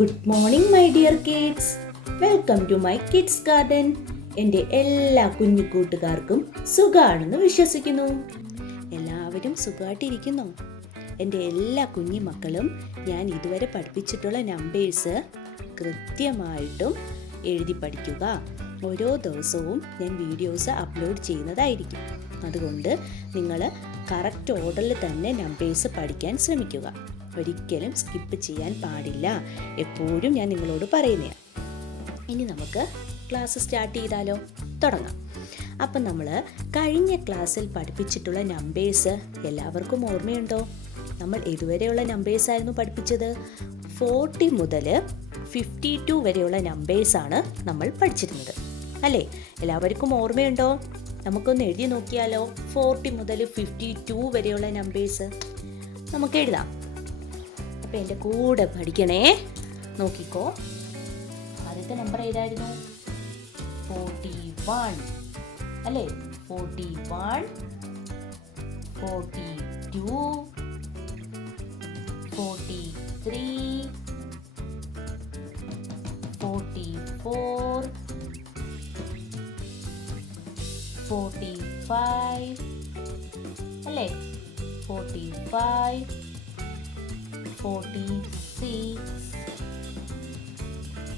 Good morning my dear kids. Welcome to my kids garden. എൻ്റെ എല്ലാ കുഞ്ഞു കൂട്ടുകാർക്കും സുഖമാണെന്ന് വിശ്വസിക്കുന്നു. എല്ലാവരും സുഖമായിട്ടിരിക്കുന്നു. എൻ്റെ എല്ലാ കുഞ്ഞു മക്കളും ഞാൻ ഇതുവരെ പഠിപ്പിച്ചിട്ടുള്ള നമ്പേഴ്സ് കൃത്യമായിട്ടും എഴുതി പഠിക്കുക. ഓരോ ദിവസവും ഞാൻ വീഡിയോസ് അപ്ലോഡ് ചെയ്യുന്നതായിരിക്കും. അതുകൊണ്ട് നിങ്ങൾ കറക്റ്റ് ഓർഡറിൽ തന്നെ നമ്പേഴ്സ് പഠിക്കാൻ ശ്രമിക്കുക. ഒരിക്കലും സ്കിപ്പ് ചെയ്യാൻ പാടില്ല. എപ്പോഴും ഞാൻ നിങ്ങളോട് പറയുന്നതാണ്. ഇനി നമുക്ക് ക്ലാസ് സ്റ്റാർട്ട് ചെയ്താലോ? തുടങ്ങാം. അപ്പം നമ്മൾ കഴിഞ്ഞ ക്ലാസ്സിൽ പഠിപ്പിച്ചിട്ടുള്ള നമ്പേഴ്സ് എല്ലാവർക്കും ഓർമ്മയുണ്ടോ? നമ്മൾ ഇതുവരെയുള്ള നമ്പേഴ്സായിരുന്നു പഠിപ്പിച്ചത്. 40 മുതൽ 52 വരെയുള്ള നമ്പേഴ്സാണ് നമ്മൾ പഠിച്ചിരുന്നത്, അല്ലേ? എല്ലാവർക്കും ഓർമ്മയുണ്ടോ? നമുക്കൊന്ന് എഴുതി നോക്കിയാലോ? 40 മുതൽ 52 വരെയുള്ള നമ്പേഴ്സ് നമുക്ക് എഴുതാം. അപ്പം എൻ്റെ കൂടെ പഠിക്കണേ. നോക്കിക്കോ. ആദ്യത്തെ നമ്പർ ഏതായിരുന്നു? 41, അല്ലേ? 41, 42, 43, 44, 45, അല്ലേ? 45, 46.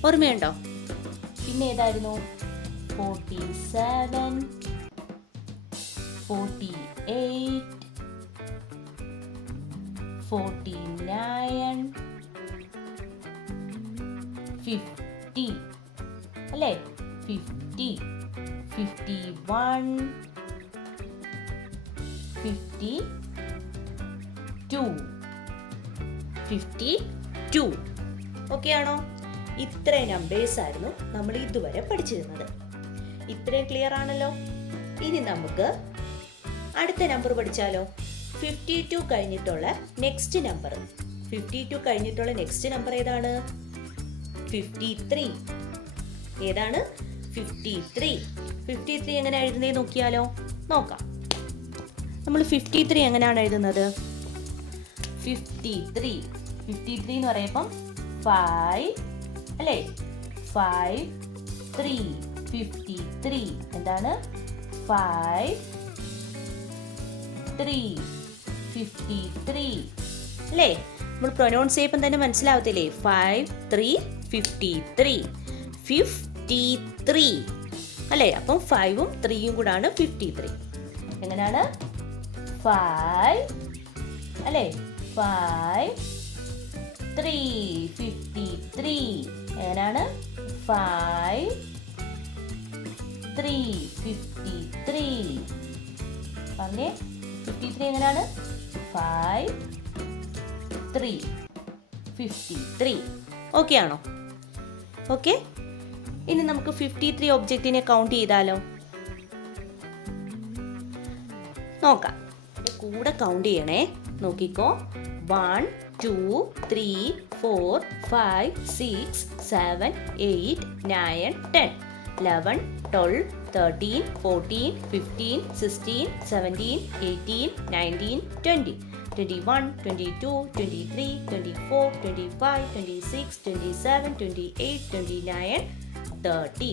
ഓർമ്മയുണ്ടോ? പിന്നെ ഏതായിരുന്നു? 47, 48, 49, 50, അല്ലേ? 50, 51, 52. 52. ഓക്കെ ആണോ? ഇത്രയും നമ്പേഴ്സ് ആയിരുന്നു നമ്മൾ ഇതുവരെ പഠിച്ചിരുന്നത്. ഇത്രയും ക്ലിയർ ആണല്ലോ? ഇനി നമുക്ക് അടുത്ത നമ്പർ പഠിച്ചാലോ? 52 കഴിഞ്ഞിട്ടുള്ള നെക്സ്റ്റ് നമ്പർ. 52 കഴിഞ്ഞിട്ടുള്ള നെക്സ്റ്റ് നമ്പർ ഏതാണ്? 53. ഏതാണ്? 53. 53 എങ്ങനെ എഴുതുന്നത് നോക്കിയാലോ? നോക്കാം. നമ്മൾ 53 എങ്ങനെയാണ് എഴുതുന്നത്? 53 എന്ന് പറയുമ്പം 5, അല്ലേ? 5, 3. 53 എന്താണ്? 5, 3. 53, അല്ലേ? നമ്മൾ പ്രൊനൗൺസ് ചെയ്യുമ്പം തന്നെ മനസ്സിലാവത്തില്ലേ? 5, 3, 53. 53, അല്ലേ? അപ്പം 5ഉം 3യും കൂടാണ് 53. എങ്ങനെയാണ്? 5, അല്ലേ? 5, 3, 53. എങ്ങനെയാണ്? 5, 3, 53. പറഞ്ഞേ. 53 എങ്ങനെയാണ്? 5, 3, 53. ഓക്കെ ആണോ? ഓക്കെ. ഇനി നമുക്ക് 53 ഒബ്ജക്റ്റിനെ കൗണ്ട് ചെയ്താലോ? നോക്കാം. കൂടെ കൗണ്ട് ചെയ്യണേ. നോക്കിക്കോ. 1, 2, 3, 4, 5, 6, 7, 8, 9, 10, 11, 12, 13, 14, 15, 16, 17, 18, 19, 20, 21, 22, 23, 24, 25, 26, 27, 28, 29, 30,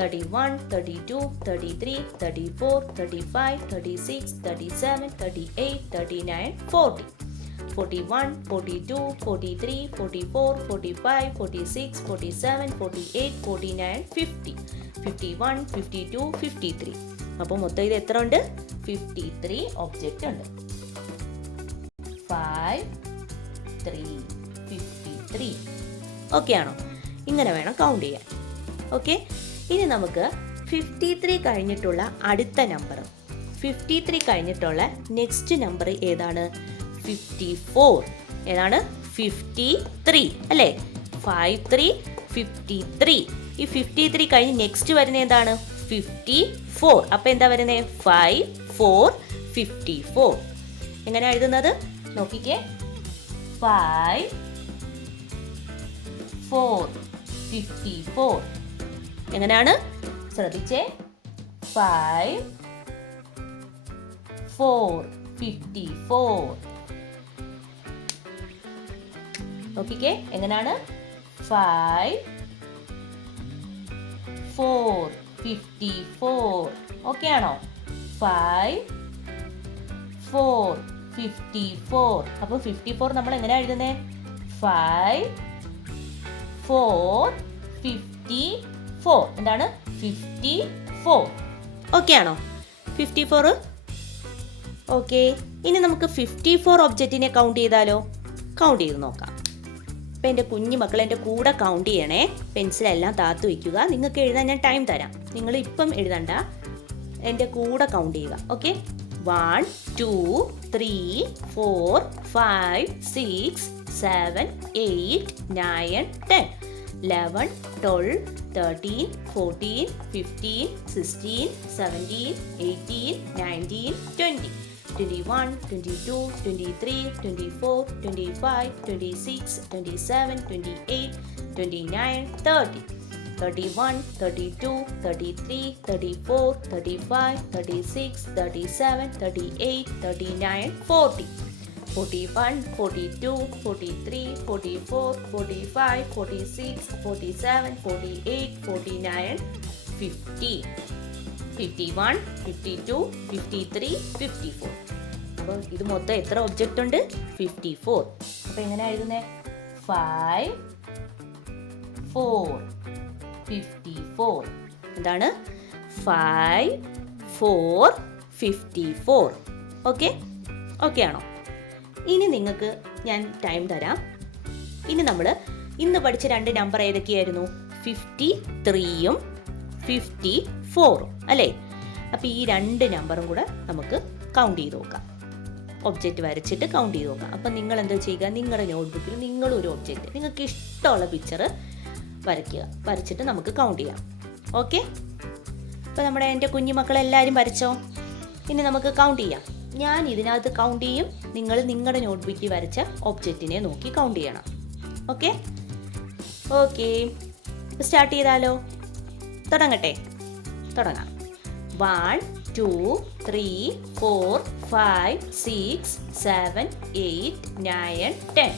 31, 32, 33, 34, 35, 36, 37, 38, 39, 40, 41, 42, 43, 44, 45, 46, 47, 48, 49, 50, 51, 52, 53. അപ്പോൾ മൊത്തം ഇത് എത്ര ഉണ്ട്? 53 ഒബ്ജക്റ്റ് ഉണ്ട്. 5, 3, 53. ഓക്കെ ആണോ? ഇങ്ങനെ വേണം കൗണ്ട് ചെയ്യാൻ. ഓക്കെ. ഇനി നമുക്ക് 53 കഴിഞ്ഞിട്ടുള്ള അടുത്ത നമ്പർ. 53 കഴിഞ്ഞിട്ടുള്ള നെക്സ്റ്റ് നമ്പർ ഏതാണ്? 54. ഏതാണ്? 53, അല്ലേ? 5, 3, 53. ഈ 53 കഴിഞ്ഞ് നെക്സ്റ്റ് വരുന്നത് എന്താണ്? 54. അപ്പം എന്താ വരുന്നത്? 5, 4, 54. എങ്ങനെയാണ് എഴുതുന്നത്? നോക്കിക്കേ. 5, 4, 54. എങ്ങനെയാണ്? ശ്രദ്ധിച്ചേ. 5, 4, 54. നോക്കിക്കേ. എങ്ങനെയാണ്? 5 4 54. ഓക്കെ ആണോ? 5 4 54. അപ്പോൾ 54 നമ്മൾ എങ്ങനെ എഴുതുന്നേ? 5 4 54. എന്താണ്? 54. ഓക്കെ ആണോ? 54. ഓക്കെ. ഇനി നമുക്ക് 54 ഒബ്ജക്റ്റിനെ കൗണ്ട് ചെയ്താലോ? കൗണ്ട് ചെയ്ത് നോക്കാം. അപ്പം എൻ്റെ കുഞ്ഞു മക്കൾ എൻ്റെ കൂടെ കൗണ്ട് ചെയ്യണേ. പെൻസിലെല്ലാം താത്തു വയ്ക്കുക. നിങ്ങൾക്ക് എഴുതാൻ ഞാൻ ടൈം തരാം. നിങ്ങൾ ഇപ്പം എഴുതണ്ട, എൻ്റെ കൂടെ കൗണ്ട് ചെയ്യുക. ഓക്കെ. 1 2 3 4 5 6 7 8 9 10 11 12 13 14 15 16 17 18 19 20 21 22 23 24 25 26 27 28 29 30 31 32 33 34 35 36 37 38 39 40 41 42 43 44 45 46 47 48 49 50 51 52 53 54. അപ്പോൾ ഇത് മൊത്തം എത്ര ഒബ്ജക്റ്റ് ഉണ്ട്? 54. അപ്പോൾ എങ്ങനെ എഴുതുന്നേ? 5 4 54. എന്താണ്? 5 4 54. ഓക്കെ. ഓക്കെ ആണോ? ഇനി നിങ്ങൾക്ക് ഞാൻ ടൈം തരാം. ഇനി നമ്മൾ ഇന്ന് പഠിച്ച 2 നമ്പർ ഏതൊക്കെയായിരുന്നു? 53ഉം 54ഉം അല്ലേ? അപ്പോൾ ഈ 2 നമ്പറും കൂടെ നമുക്ക് കൗണ്ട് ചെയ്ത് നോക്കാം. ഒബ്ജക്റ്റ് വരച്ചിട്ട് കൗണ്ട് ചെയ്ത് നോക്കാം. അപ്പം നിങ്ങൾ എന്താ ചെയ്യുക? നിങ്ങളുടെ നോട്ട്ബുക്കിൽ നിങ്ങളൊരു ഒബ്ജക്റ്റ്, നിങ്ങൾക്ക് ഇഷ്ടമുള്ള പിക്ചർ വരയ്ക്കുക. വരച്ചിട്ട് നമുക്ക് കൗണ്ട് ചെയ്യാം. ഓക്കെ. അപ്പോൾ എൻ്റെ കുഞ്ഞു മക്കളെല്ലാവരും വരച്ചോ? ഇനി നമുക്ക് കൗണ്ട് ചെയ്യാം. ഞാൻ ഇതിനകത്ത് കൗണ്ട് ചെയ്യും, നിങ്ങൾ നിങ്ങളുടെ നോട്ട്ബുക്കിൽ വരച്ച ഒബ്ജക്റ്റിനെ നോക്കി കൗണ്ട് ചെയ്യണം. ഓക്കെ. ഓക്കെ. സ്റ്റാർട്ട് ചെയ്താലോ? തുടങ്ങട്ടെ? തുടങ്ങാം. 1 2 3 4 5 6 7 8 9 10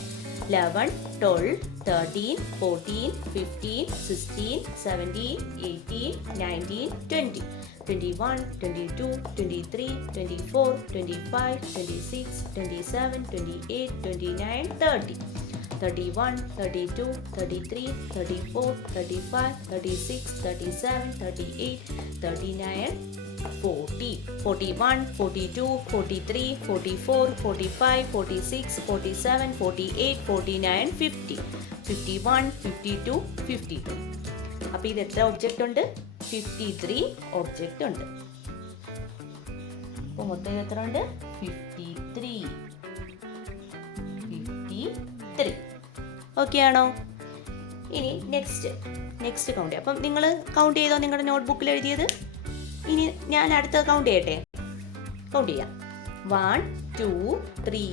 11 12 13 14 15 16 17 18 19 20 21 22 23 24 25 26 27 28 29 30 31 32 33 34 35 36 37 38 39 40 41 42 43 44 45 46 47 48 49 50 51 52 53. അപ്പോൾ ഇത് എത്ര ഒബ്ജക്റ്റ് ഉണ്ട്? 53 ഒബ്ജക്റ്റ് ഉണ്ട്. അപ്പോൾ മൊത്തം ഇത് എത്ര ഉണ്ട്? 53. ഓക്കെ ആണോ? ഇനി നെക്സ്റ്റ് കൗണ്ട് ചെയ്യാം. അപ്പം നിങ്ങൾ കൗണ്ട് ചെയ്തോ നിങ്ങളുടെ നോട്ട്ബുക്കിൽ എഴുതിയത്? ഇനി ഞാൻ അടുത്ത കൗണ്ട് ചെയ്യട്ടെ? കൗണ്ട് ചെയ്യാം. 1 2 3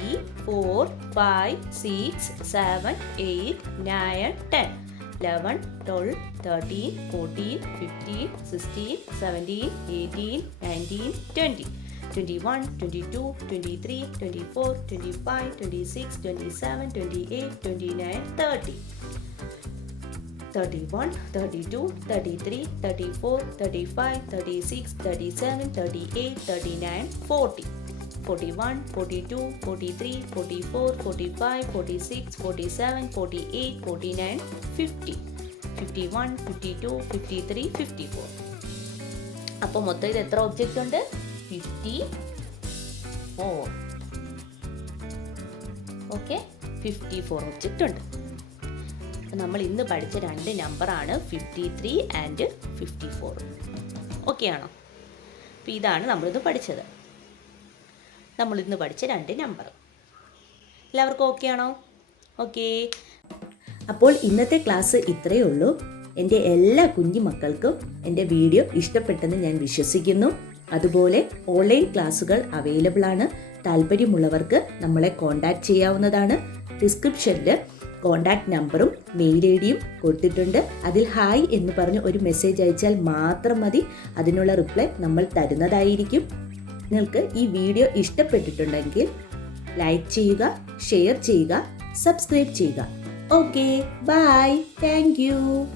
4 5 6 7 8 9 10 11 12 13 14 15 16 17 18 19 20 21 22 23 24 25 26 27 28 29 30 31 32 33 34 35 36 37 38 39 40 41 42 43 44 45 46 47 48 49 50 51 52 53 54. അപ്പോൾ മൊത്തം ഇത് എത്ര ഒബ്ജക്റ്റ് ഉണ്ട്? 54. ഓക്കെ. 54 ഒബ്ജക്റ്റ് ഉണ്ട്. നമ്മൾ ഇന്ന് പഠിച്ച 2 നമ്പറാണ് 53 ആൻഡ് 54. ഓക്കെ ആണോ? അപ്പോൾ ഇതാണ് നമ്മളിന്ന് പഠിച്ചത്. നമ്മളിന്ന് പഠിച്ച 2 നമ്പർ. എല്ലാവർക്കും ഓക്കെ ആണോ? ഓക്കെ. അപ്പോൾ ഇന്നത്തെ ക്ലാസ് ഇത്രയേ ഉള്ളൂ. എൻ്റെ എല്ലാ കുഞ്ഞു മക്കൾക്കും എൻ്റെ വീഡിയോ ഇഷ്ടപ്പെട്ടെന്ന് ഞാൻ വിശ്വസിക്കുന്നു. അതുപോലെ ഓൺലൈൻ ക്ലാസ്സുകൾ അവൈലബിൾ ആണ്. താല്പര്യമുള്ളവർക്ക് നമ്മളെ കോൺടാക്റ്റ് ചെയ്യാവുന്നതാണ്. ഡിസ്ക്രിപ്ഷനിൽ കോൺടാക്റ്റ് നമ്പറും മെയിൽ ഐ ഡിയും കൊടുത്തിട്ടുണ്ട്. അതിൽ ഹായ് എന്ന് പറഞ്ഞ് ഒരു മെസ്സേജ് അയച്ചാൽ മാത്രം മതി. അതിനുള്ള റിപ്ലൈ നമ്മൾ തരുന്നതായിരിക്കും. നിങ്ങൾക്ക് ഈ വീഡിയോ ഇഷ്ടപ്പെട്ടിട്ടുണ്ടെങ്കിൽ ലൈക്ക് ചെയ്യുക, ഷെയർ ചെയ്യുക, സബ്സ്ക്രൈബ് ചെയ്യുക. Okay bye. Thank you.